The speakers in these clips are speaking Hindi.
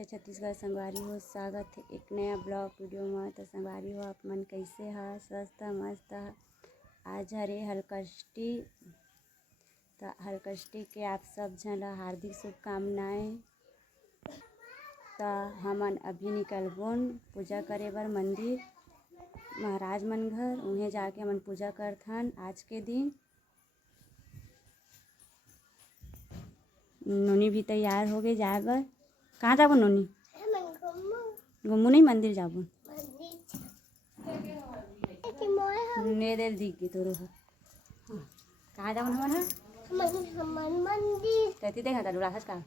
जय छत्तीसगढ़ संगवारी हो। स्वागत है एक नया ब्लॉग वीडियो में। तो संगवारी हो, आप मन कैसे है? स्वस्थ मस्त। आज हरे हलकष्टी। तो हलकष्टी के आप सब जन हार्दिक शुभकामनाएं। तो हमन अभी निकलबोन पूजा करे बर मंदिर महाराज मन घर। उन्हें जाके हमन पूजा करथन आज के दिन। नोनी भी तैयार हो गए जाए बर। कहाँ जाबो नोनी? घूमू नहीं, मंदिर जाबो। नेदर दिख गई तोरो ह। कहाँ जाबो हमन? मंदिर। कति देखा था डोरा हस का?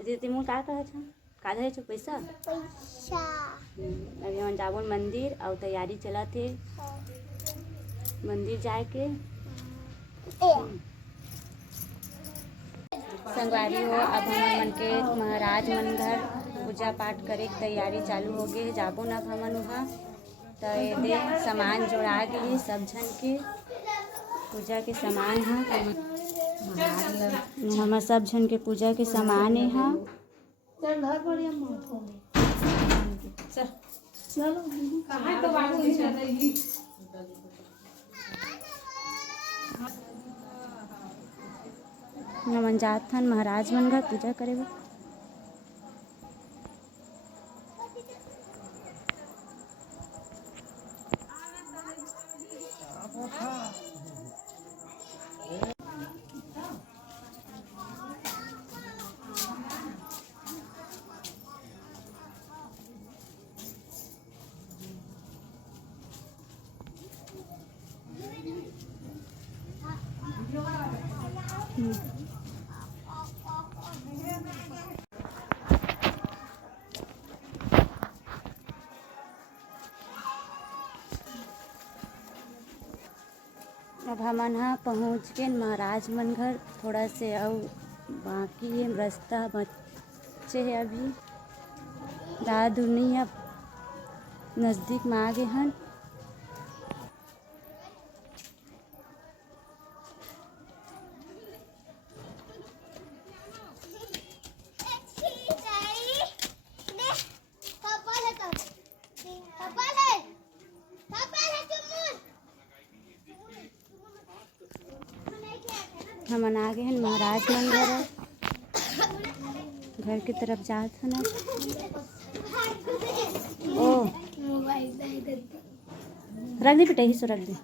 ते मुंह का कहत छ? का धरे छ पैसा? पैसा। अभी हम जाबो मंदिर और तैयारी चलत हे मंदिर जाए के। संगवारी हो, अब हम मन के महाराज मन घर पूजा पाठ करे की तैयारी चालू हो गए। जाबो न अब हमन वहाँ। तो ये सामान जोड़ा गए सब झन के पूजा के सामान है। हमार सब झन के पूजा के सामान है। हमन जात हन महाराज मन घर पूजा करे बर। अब हमन हा पहुँच गए महाराज मन घर। थोड़ा से और बाकी है, रास्ता बच्चे है अभी ज़्यादा दूर नहीं है, नज़दीक में आ गए हन। हमन आ गए हैं महाराज मन घर की तरफ जात हन। ओ रख दे बेटा, ही सो रख दे।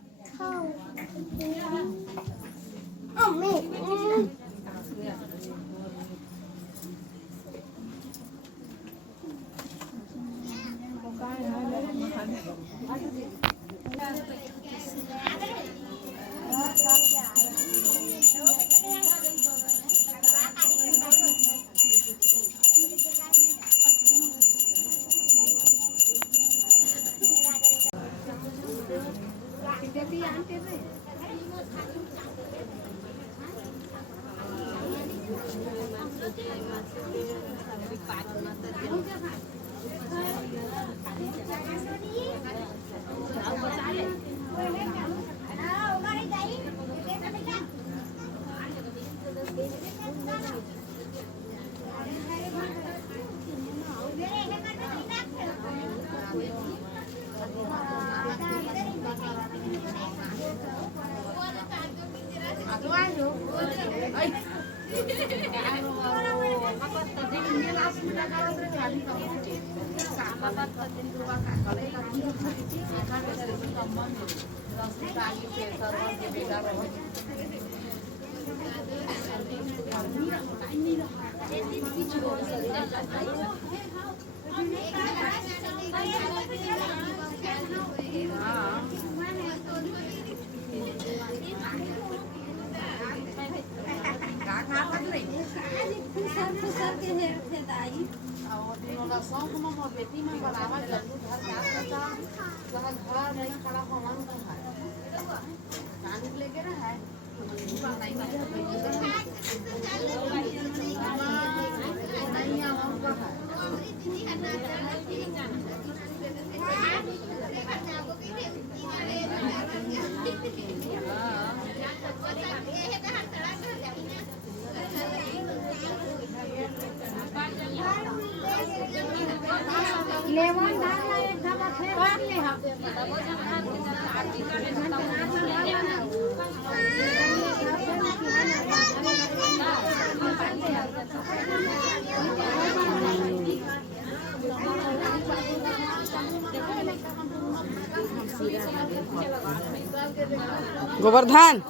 गोवर्धन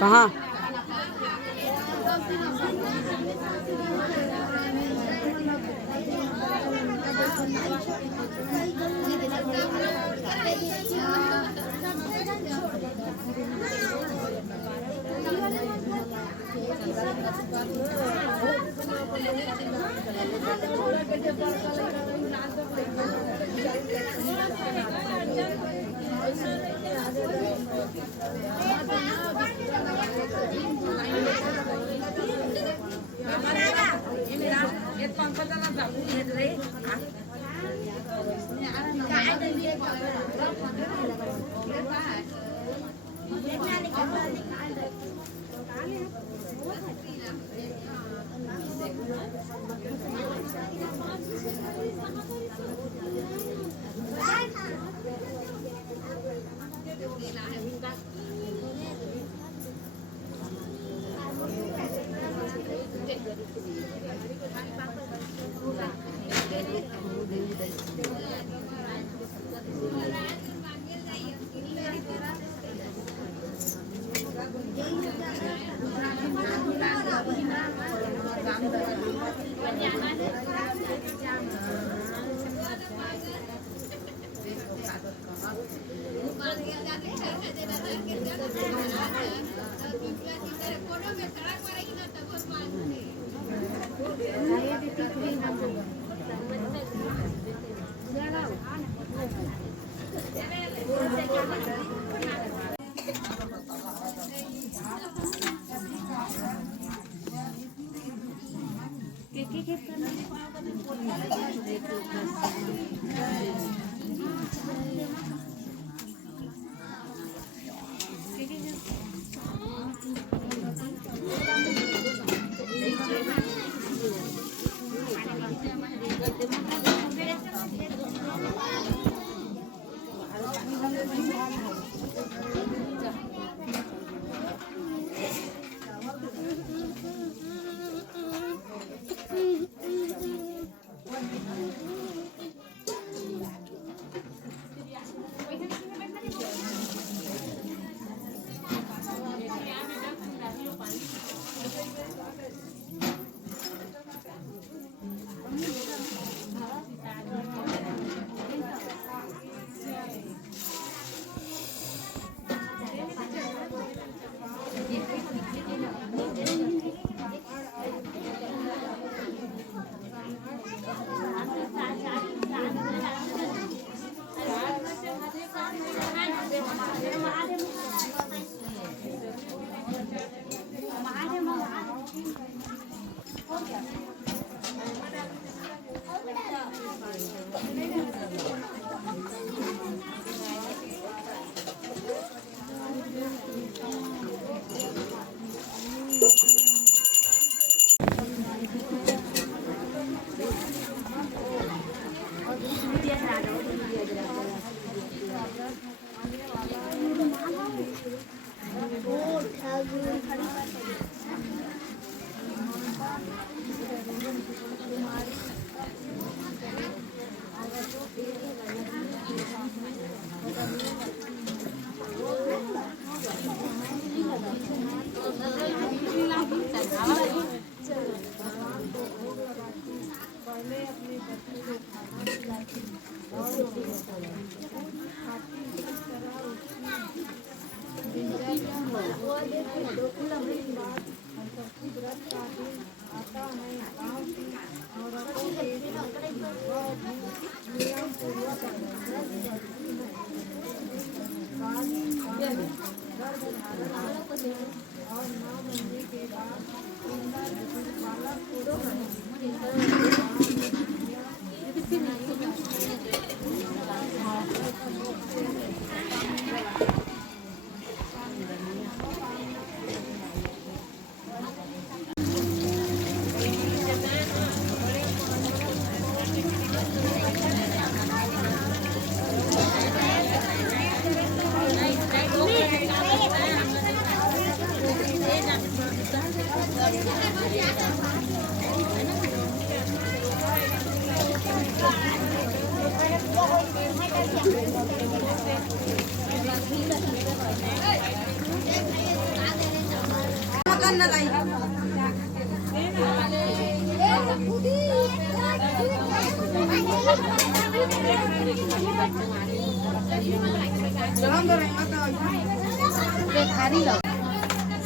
कहाँ?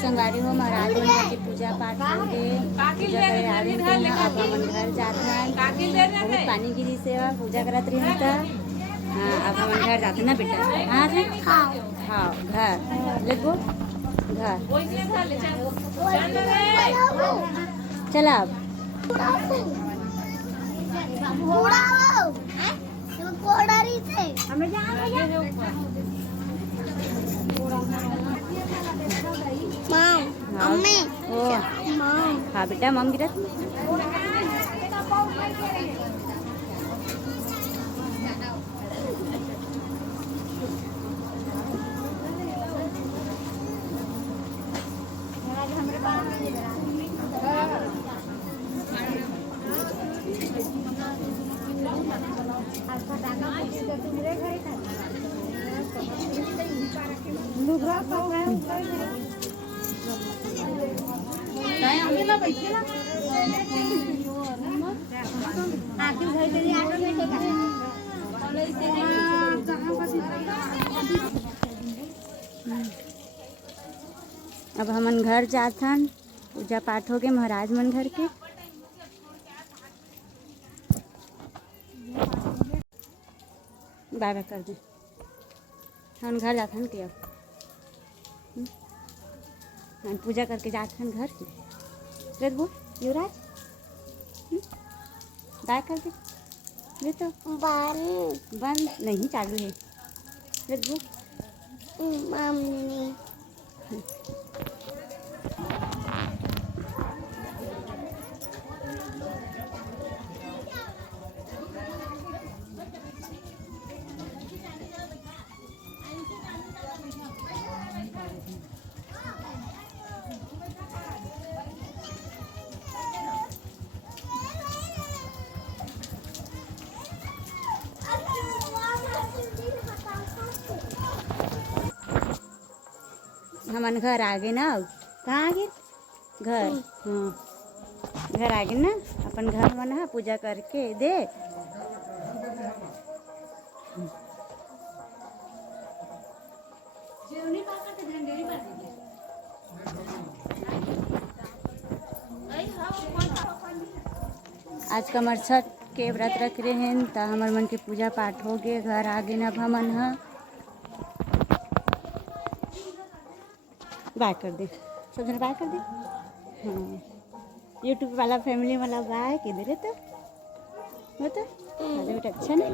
संगवारी हो महाराज मन की पूजा पाठ करके पूजा करे आविन के ना अब हमन घर जाथन। बहुत पानी गिरी से पूजा करत रही त अब हमन घर जाते ना बेटा। हाँ थे हाँ घर ले गो घर चला अब हाँ बेटा मम गिरत अब हमन घर जाथन। पूजा पाठ हो गए महाराज मन घर के। बाय बाय कर दे हम घर जाथन के अब हम पूजा करके जाथन घर की रत बोल युवराज बाय कर दे ये तो बंद नहीं चालू है रत बोल मम्मी हमन घर आ गए ना। कहाँ आ गए घर? हाँ घर आ गए ना अपन घर मन है पूजा करके दे। आज का हमार छठ के व्रत रख रहे हैं तो हमार मन के पूजा पाठ हो गए। घर आ गए अब हमन है बाय कर दे सब जन बाय कर दे। हाँ यूट्यूब वाला फैमिली वाला बाय के दे रहे तो बेटा अच्छा ना।